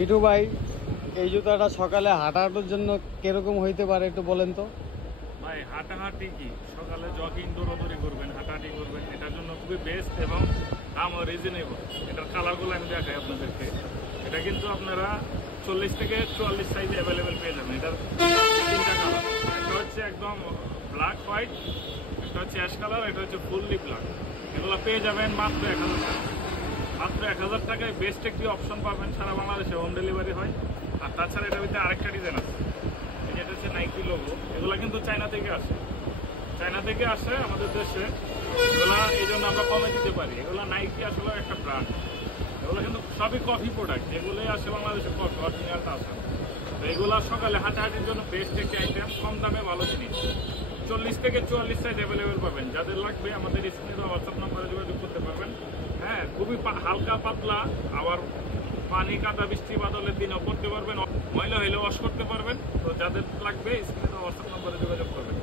মিঠু ভাই, এই জুতাটা সকালে হাঁটাহাঁটির জন্য কিরকম হইতে পারে একটু বলেন তো। ভাই হাঁটাহাঁটি কি সকালে জগিং দৌড়াদৌড়ি করবেন, হাঁটাহাঁটি করবেন, এটার জন্য খুবই বেস্ট এবং দামও রিজনেবল। এটার কালারগুলো আমি দেখাই আপনাদেরকে। এটা কিন্তু আপনারা 40 থেকে 44 সাইজে অ্যাভেলেবেল পেয়ে যাবেন। এটার তিনটা কালার, একটা হচ্ছে একদম ব্ল্যাক হোয়াইট, একটা হচ্ছে অ্যাশ কালার, এটা হচ্ছে ফুললি ব্ল্যাক। এগুলো পেয়ে যাবেন মাত্র 1000 টাকা। মাত্র 1000 টাকায় বেস্ট একটি অপশন পাবেন। সারা বাংলাদেশে হোম ডেলিভারি হয়। আর তাছাড়া এটার ভিতরে আরেকটা ডিজাইন আছে, এটা হচ্ছে নাইকি লোগো। এগুলো কিন্তু চায়না থেকে আসে, আমাদের দেশে। এগুলা এই জন্য আমরা কমে দিতে পারি। এগুলো নাইকি আসলে একটা ব্র্যান্ড। এগুলো কিন্তু সবই কফি প্রোডাক্ট, এগুলোই আসে বাংলাদেশের কফি অরিজিনালটা আসে। তো এগুলো সকালে হাঁটাহাঁটির জন্য বেস্ট একটি আইটেম, কম দামে ভালো জিনিস। 40 থেকে 44 সাইজ অ্যাভেলেবেল পাবেন। যাদের লাগবে আমাদের স্ক্রিনে দেওয়া হোয়াটসঅ্যাপ নম্বরে যোগাযোগ করতে পারবেন। হ্যাঁ, খুবই হালকা পাতলা, আবার পানি কাদা বৃষ্টি বাদলের দিনেও করতে পারবেন, ময়লা হইলেও ওয়াশ করতে পারবেন। তো যাদের লাগবে স্ক্রিনে দেওয়া হোয়াটসঅ্যাপ নম্বরে যোগাযোগ করবেন।